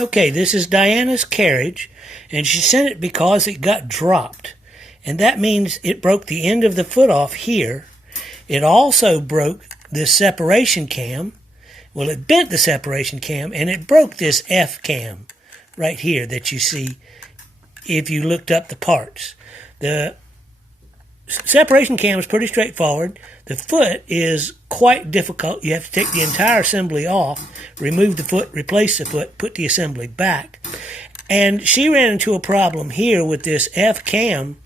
Okay, this is Diana's carriage, and she sent it because it got dropped. And that means it broke the end of the foot off here. It also broke this separation cam. Well, it bent the separation cam, and it broke this F cam right here that you see if you looked up the parts. The separation cam is pretty straightforward. The foot is quite difficult. You have to take the entire assembly off, remove the foot, replace the foot, put the assembly back. And she ran into a problem here with this F cam,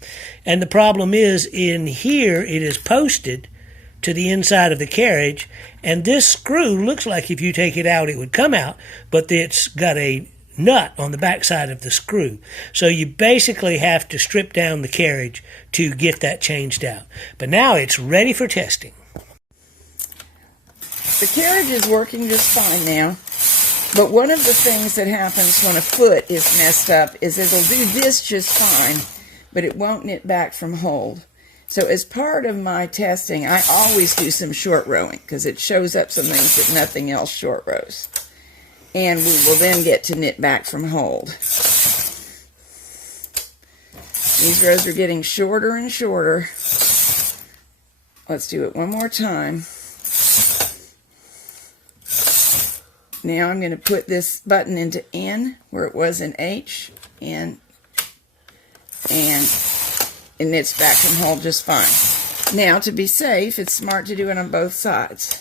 and the problem is in here it is posted to the inside of the carriage, and this screw looks like if you take it out it would come out, but it's got a nut on the back side of the screw. So you basically have to strip down the carriage to get that changed out. But now it's ready for testing. The carriage is working just fine now, but one of the things that happens when a foot is messed up is it'll do this just fine, but it won't knit back from hold. So as part of my testing, I always do some short rowing because it shows up some things that nothing else short rows. And we will then get to knit back from hold. These rows are getting shorter and shorter. Let's do it one more time. Now I'm going to put this button into N where it was in H, and it knits back from hold just fine. Now, to be safe, it's smart to do it on both sides.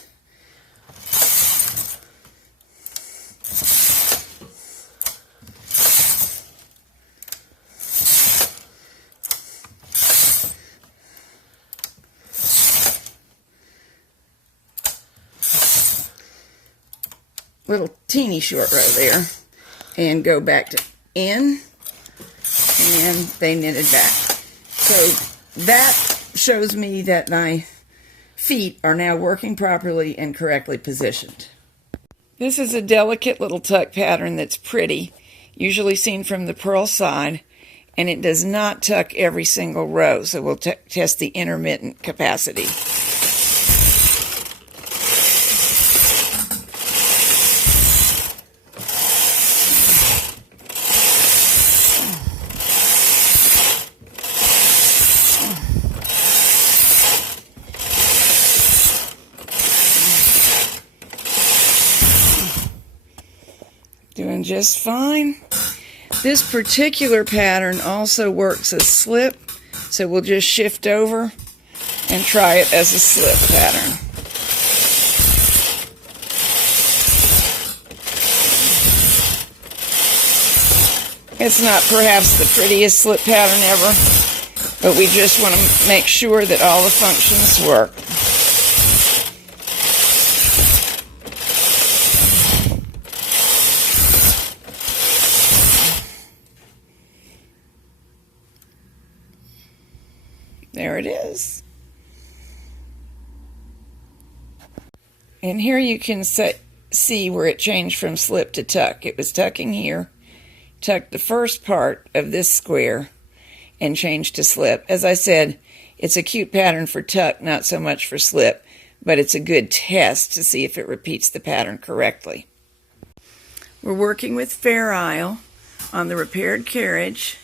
Little teeny short row there, and go back to N, and they knitted back. So that shows me that my feet are now working properly and correctly positioned. This is a delicate little tuck pattern that's pretty, usually seen from the purl side, and it does not tuck every single row, so we'll test the intermittent capacity. Doing just fine. This particular pattern also works as slip, so we'll just shift over and try it as a slip pattern. It's not perhaps the prettiest slip pattern ever, but we just want to make sure that all the functions work. There it is. And here you can see where it changed from slip to tuck. It was tucking here, tucked the first part of this square, and changed to slip. As I said, it's a cute pattern for tuck, not so much for slip, but it's a good test to see if it repeats the pattern correctly. We're working with Fair Isle on the repaired carriage,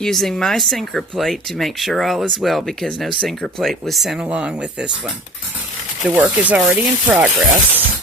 using my sinker plate to make sure all is well because no sinker plate was sent along with this one. The work is already in progress.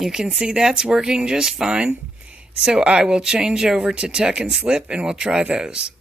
You can see that's working just fine. So I will change over to tuck and slip and we'll try those.